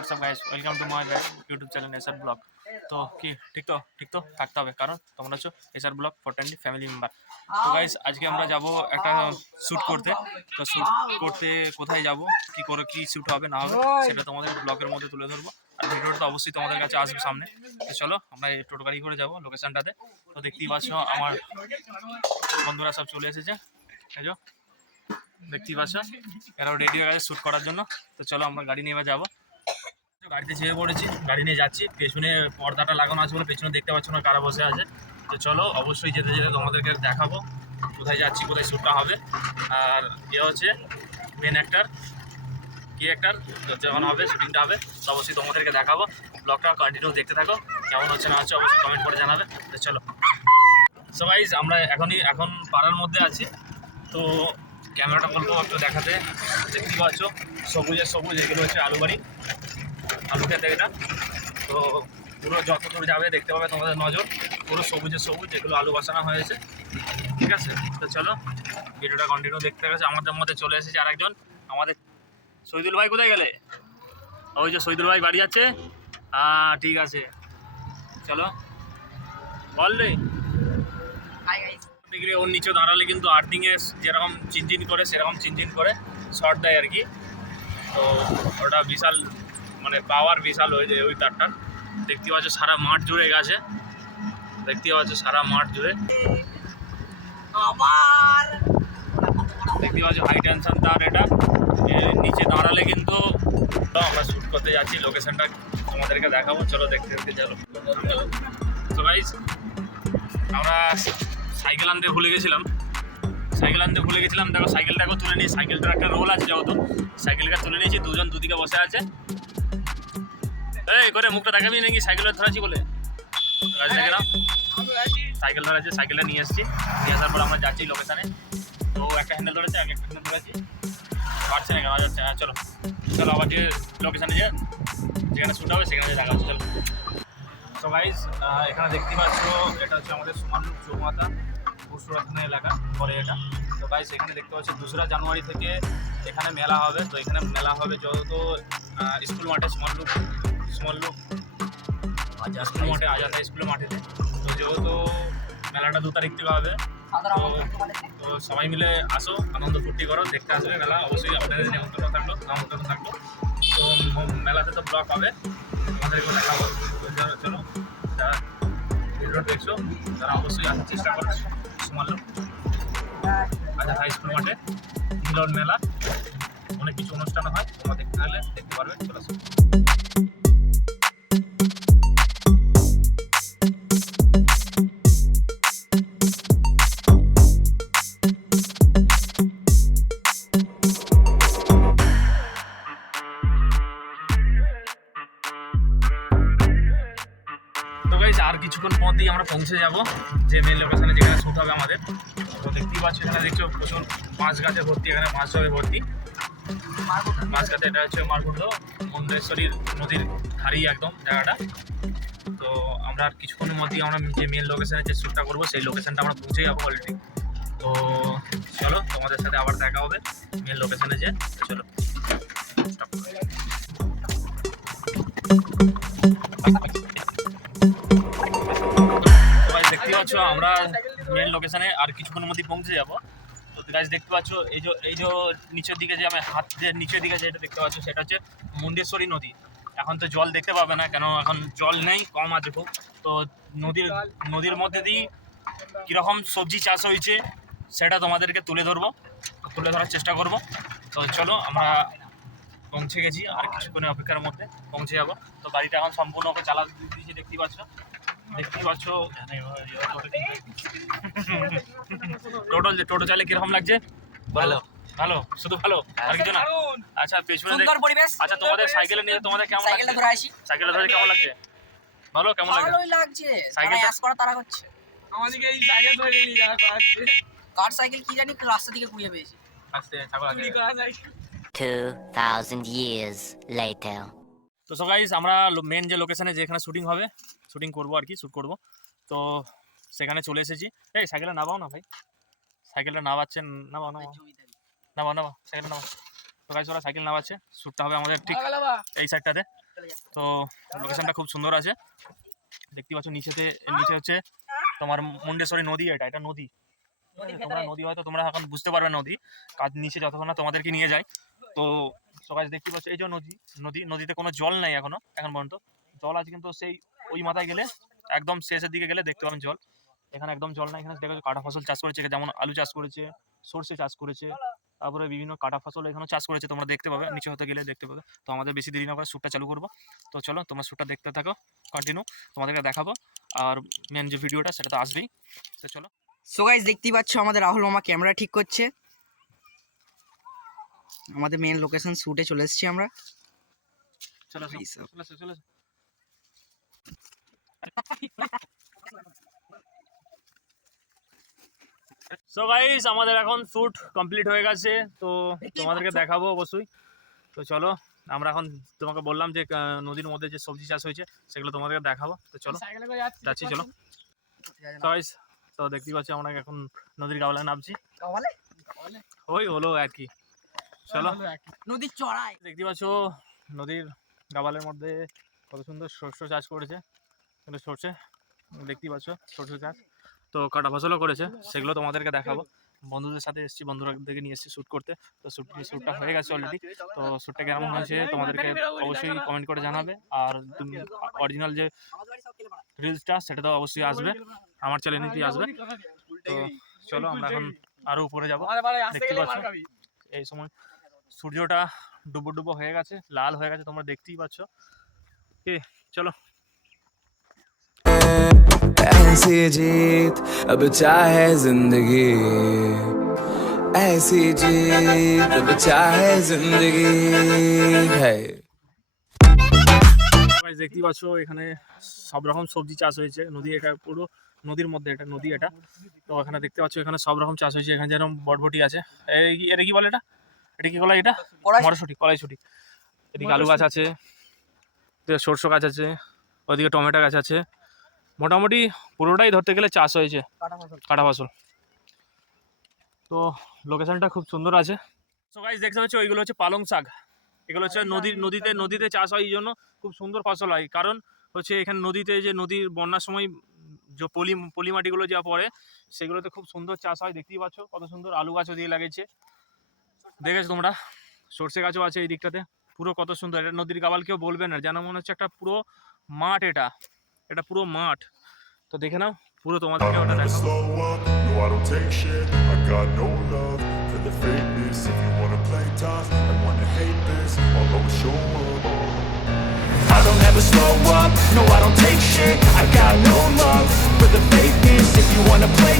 WhatsApp guys welcome to my YouTube channel SR vlog তো কি, ঠিক তো? ঠিক তো? থাকতে হবে। কারণ তোমরা হচ্ছে SR vlog for twenty family member তো গাইস আজকে আমরা যাব একটা শ্যুট করতে। তো শ্যুট করতে কোথায় যাব? কি করে, কি শ্যুট হবে, না হবে, সেটা তোমাদের ব্লগের মধ্যে তুলে ধরবো। আর ভিডিওটা তো অবশ্যই তোমাদের কাছে আসবে সামনে। তো চলো, আমরা এই টোটো গাড়ি করে যাব লোকেশনটাতে তো দেখতেই পাচ্ছ, আমার বন্ধুরা সব চলে এসেছে। এই দেখতেই পাচ্ছ, এরাও রেডি হয়ে গেছে শ্যুট করার জন্য। তো চলো, আমরা গাড়ি নিয়ে যাব। গাড়িতে চেয়ে পড়েছি, গাড়ি নিয়ে যাচ্ছি। পেছনে পর্দাটা লাগানো আছে বলে পেছনে দেখতে পাচ্ছ না, কারা বসে আছে। তো চলো, অবশ্যই যেতে যেতে তোমাদেরকে দেখাবো কোথায় যাচ্ছি, কোথায় শ্যুটটা হবে। আর ইয়ে হচ্ছে মেন অ্যাক্টার কি অ্যাক্টার যখন হবে শুটিংটা হবে, তো অবশ্যই তোমাদেরকে দেখাবো। ব্লগটা কন্টিনিউ দেখতে থাকো। কেমন হচ্ছে, না হচ্ছে, অবশ্যই কমেন্ট করে জানাবে। তো চলো। সো গাইজ আমরা এখনই, এখন পাড়ার মধ্যে আছি। তো ক্যামেরাটা বলব একটু দেখাতে। দেখতে পাচ্ছ, সবুজের সবুজ, এগুলো হচ্ছে আলু বাড়ি আলু খেতে এটা তো পুরো যত দূর যাবে দেখতে পাবে তোমাদের নজর। পুরো সবুজের সবুজ যেগুলো আলু বসানো হয়েছে। ঠিক আছে? তো চলো ভিডিওটা কন্টিনিউ দেখতে গেছে আমাদের মধ্যে চলে এসেছে আরেকজন। আমাদের শহীদুল ভাই কোথায় গেলে? ওই যে শহীদুল ভাই বাড়ি যাচ্ছে হ্যাঁ ঠিক আছে। চলো। বল রে। ডিগ্রি ওর নিচে দাঁড়ালে কিন্তু আর্থিংয়ে যেরকম চিনচিন করে সেরকম চিনচিন করে শর্ট দেয় আর কি। তো ওটা বিশাল মানে পাওয়ার বিশাল হয়ে যায় ওই তারটা। দেখতে পাচ্ছ সারা মাঠ জুড়ে গেছে। দেখতে পাচ্ছ সারা মাঠ জুড়ে। আবার! দেখতে পাচ্ছ হাই টেনশন তার এটা। নিচে দাঁড়ালে কিন্তু আমরা শ্যুট করতে যাচ্ছি। লোকেশনটা তোমাদেরকে দেখাবো। চলো দেখতে দেখতে চলো। তো গাইজ আমরা সাইকেল আনতে ভুলে গেছিলাম। সাইকেল আনতে ভুলে গেছিলাম। দেখো সাইকেলটাকেও তুলে নিই। সাইকেলটার একটা রোল আছে যেহেতু। সাইকেলটা তুলে নিয়েছি। দুজন দুদিকে বসে আছে। এই, করে মুখটা দেখাবি নাকি? সাইকেলে ধরেছি বলে। সাইকেল ধরেছে সাইকেলে নিয়ে এসেছি। নিয়ে আসার পর আমরা যাচ্ছি লোকেশানে তো একটা হ্যান্ডেল ধরেছে এক একটা হ্যান্ডেল ধরেছি। পারছে না কেন? যাচ্ছে হ্যাঁ চলো। চলো, আবার যে লোকেশানে যে, যেখানে শ্যুট হবে, সেখানে দেখা হচ্ছে, চলো। তো গাইজ এখানে দেখতে পাচ্ছ, এটা হচ্ছে আমাদের সুমানলুক চৌমাথা পুরসুরাখানা এলাকা পরে এটা। তো গাইজ এখানে দেখতে পাচ্ছ, দোসরা জানুয়ারি থেকে এখানে মেলা হবে। তো এখানে মেলা হবে যত স্কুল মাঠে সুমানলুক সুমানলুক স্কুল মাঠে আজাদ হাই স্কুলের মাঠেতে তো যেহেতু মেলাটা দু তারিখ থেকে হবে তো সবাই মিলে আসো আনন্দ ফুর্তি করো দেখতে আসবে মেলা। অবশ্যই আপনাদের নিমন্ত্রণ থাকল আমন্ত্রণ থাকল। তো মেলাতে তো ব্লগ হবে আমাদেরকে দেখাবো। চলো যারা ভিডিও দেখছ তারা অবশ্যই আসার চেষ্টা করো। সুমাল্য আজাদ হাই স্কুল মাঠে মিলন মেলা। অনেক কিছু অনুষ্ঠান হয় তোমরা দেখতে গেলে দেখতে পারবে চলে আসো। গাইজ আর কিছুক্ষণ পর দিয়ে আমরা পৌঁছে যাব যে মেন লোকেশনে যেখানে শ্যুট হবে আমাদের। তো দেখতেই পাচ্ছ, এখানে দেখছ প্রচুর মাছ গাছে ভর্তি, এখানে মাছ হবে ভর্তি। মাছ গাছে এটা হচ্ছে মারকুণ্ড মন্দেশ্বরীর নদীর ধারেই একদম জায়গাটা। তো আমরা আর কিছুক্ষণের মধ্যেই আমরা যে মেন লোকেশনে যে শ্যুটটা করব, সেই লোকেশনটা আমরা পৌঁছে যাব অলরেডি তো চলো, তোমাদের সাথে আবার দেখা হবে মেন লোকেশনে যে। চলো। Stop. করো। পাচ্ছ আমরা মেন লোকেশনে আর কিছুক্ষণের মধ্যে পৌঁছে যাব। তো গাছ দেখতে পাচ্ছ এই যে এই যে নিচের দিকে যে আমি হাত যে নিচের দিকে যেটা দেখতে পাচ্ছ সেটা হচ্ছে মুন্ডেশ্বরী নদী। এখন তো জল দেখতে পাবে না কেন এখন জল নেই কম আছে খুব। তো নদীর নদীর মধ্যে দিয়ে কীরকম সবজি চাষ হয়েছে সেটা তোমাদেরকে তুলে ধরবো। তুলে ধরার চেষ্টা করব। তো চলো আমরা পৌঁছে গেছি আর কিছুক্ষণের অপেক্ষার মধ্যে পৌঁছে যাব। তো গাড়িটা এখন সম্পূর্ণ ওকে চালা দিয়েছি দেখতেই পাচ্ছ। পাচ্ছ? টোটো টোটো চালে কীরকম লাগছে? ভালো। ভালো? শুধু ভালো? আর কিছু না? আচ্ছা পেছনে সুন্দর পরিবেশ। আচ্ছা তোমাদের সাইকেলে নিয়ে তোমাদের কেমন লাগছে? ধরে আসি। সাইকেলে ধরে কেমন লাগছে? ভালো কেমন লাগছে ভালোই লাগছে। সাইকেল করা তারা করছে। আমাদেরকে এই সাইকেল ধরে নিয়ে যাওয়া কার সাইকেল কি জানি রাস্তা থেকে কুড়িয়ে পেয়েছি। আসতে ছাগল সাইকেল। 2,000 years later. তো সো গাইস আমরা মেন যে লোকেশনে যেখানে শুটিং হবে শুটিং করব আর কি শ্যুট করব। তো সেখানে চলে এসেছি। এই সাইকেলটা নামাও না ভাই। সাইকেলটা নামাচ্ছেন নামাও নামাও। নামাও নামাও সাইকেলটা নামাও। তো গাইস ওরা সাইকেল নামাচ্ছে শ্যুটটা হবে আমাদের ঠিক এই সাইডটাতে। তো লোকেশনটা খুব সুন্দর আছে। দেখতে পাচ্ছ নিচেতে নিচে হচ্ছে তোমার মুন্ডেশ্বরী নদী এটা এটা নদী। তোমরা নদী হয়তো তোমরা এখন বুঝতে পারবে নদী। কাজ নিচে যতক্ষণ না তোমাদেরকে নিয়ে যায়। তো সকাল দেখতে পাচ্ছ এই যে নদী নদী নদীতে কোনো জল নাই এখনও এখন পর্যন্ত। জল আছে কিন্তু সেই ওই মাথায় গেলে একদম শেষের দিকে গেলে দেখতে পাবেন জল। এখানে একদম জল না এখানে দেখো কাটা ফসল চাষ করেছে যেমন আলু চাষ করেছে সর্ষে চাষ করেছে তারপরে বিভিন্ন কাটা ফসল এখানেও চাষ করেছে তোমরা দেখতে পাবে নিচে হতে গেলে দেখতে পাবে। তো আমাদের বেশি দেরি না করে শ্যুটটা চালু করব। তো চলো তোমরা শ্যুটটা দেখতে থাকো কন্টিনিউ তোমাদেরকে দেখাবো। আর মেন যে ভিডিওটা সেটা তো আসবেই। তো চলো। সো গাইস দেখতেই পাচ্ছ আমাদের রাহুল মামা ক্যামেরা ঠিক করছে। আমাদের মেন লোকেশন শুটে চলে এসেছি আমরা। চলো চলো, চলো সো গাইস আমাদের এখন শ্যুট কমপ্লিট হয়ে গেছে তো তোমাদেরকে দেখাবো অবশ্যই। তো চলো আমরা এখন তোমাকে বললাম যে নদীর মধ্যে যে সবজি চাষ হয়েছে সেগুলো তোমাদেরকে দেখাবো। তো চলো যাচ্ছি চলো। গাইস তো দেখতে পাচ্ছি আমরা এখন নদীর গাওয়ালে নামছি। ওই হলো আর কি চলো নদীর চড়াই। দেখতে পাচ্ছ নদীর গাবালের মধ্যে কত সুন্দর শস্য চাষ করেছে। কিন্তু সর্ষে দেখতেই পাচ্ছ, সর্ষে চাষ। তো কাটা ফসলও করেছে, সেগুলো তোমাদেরকে দেখাবো। বন্ধুদের সাথে এসেছি বন্ধুরাদেরকে নিয়ে এসেছি শ্যুট করতে। তো শ্যুট, শ্যুটটা হয়ে গেছে অলরেডি তো শ্যুটটা কেমন হয়েছে তোমাদেরকে অবশ্যই কমেন্ট করে জানাবে। আর তুমি অরিজিনাল যে রিলসটা সেটা তো অবশ্যই আসবে। আমার চ্যানেলেতেই আসবে। তো চলো আমরা এখন আরও উপরে যাব। দেখতে পাচ্ছ? এই সময় সূর্যটা ডুবো ডুবো হয়ে গেছে, লাল হয়ে গেছে, তোমরা দেখতেই পাচ্ছ। কে চলো ऐसी जीत अब चाहे जिंदगी ऐसी जीत अब चाहे जिंदगी है Guys, দেখতেই পাচ্ছ এখানে সব রকম সবজি চাষ হয়েছে নদী এটা পুরো নদীর মধ্যে এটা নদী এটা তো এখানে দেখতে পাচ্ছ এখানে সব রকম চাষ হয়েছে এখানে যেরকম বটবটি আছে এই কি- এটা কি বলে এটা এটা কি বলে এটা মটরশুঁটি কলাইশুঁটি এদিকে আলু গাছ আছে এদিকে সরষে গাছ আছে ওদিকে টমেটো গাছ আছে। মোটামুটি পুরোটাই ধরতে গেলে চাষ হয়েছে। কাটা ফসল। তো লোকেশনটা খুব সুন্দর আছে। গাইজ দেখতে পাচ্ছি ওইগুলো হচ্ছে পালং শাক। এগুলো হচ্ছে নদীর নদীতে নদীতে চাষ হয় এই জন্য খুব সুন্দর ফসল হয়। কারণ হচ্ছে এখানে নদীতে যে নদীর বন্যার সময় যে পলি পলি মাটিগুলো যা পড়ে সেগুলোতে খুব সুন্দর চাষ হয়। দেখতেই পাচ্ছ কত সুন্দর আলু গাছও দিয়ে লাগিয়েছে। দেখেছ তোমরা? সর্ষে গাছও আছে এই দিকটাতে। পুরো কত সুন্দর এটা নদীর গাবাল কেউ বলবে না যেন মনে হচ্ছে একটা পুরো মাঠ এটা এটা পুরো মাঠ তো দেখে নাও পুরো তোমাদেরকে ওটা দেখাবো I don't ever slow up, no I don't take shit I got no love for the fakeness If you wanna play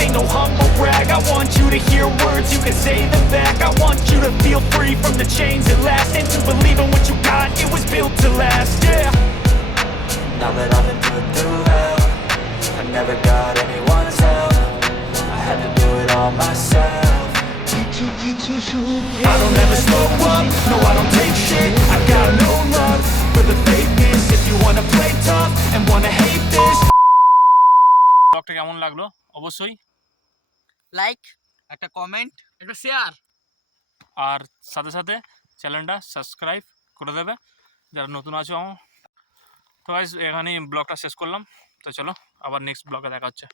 ain't no humble brag I want you to hear words, you can say them back I want you to feel free from the chains that last And to believe in what you got, it was built to last, yeah Now that I've been put through hell I never got anyone's help I had to do it all myself I don't ever slow up, no I don't take shit I got no love for the fakeness If you wanna play tough and wanna hate this ব্লগটা কেমন লাগলো অবশ্যই like একটা comment একটা share আর সাথে সাথে চ্যানেলটা subscribe করে দেবে। যারা নতুন আছো তো এখানেই ব্লগটা শেষ করলাম। তো চলো আবার নেক্সট ব্লগে দেখা হচ্ছে।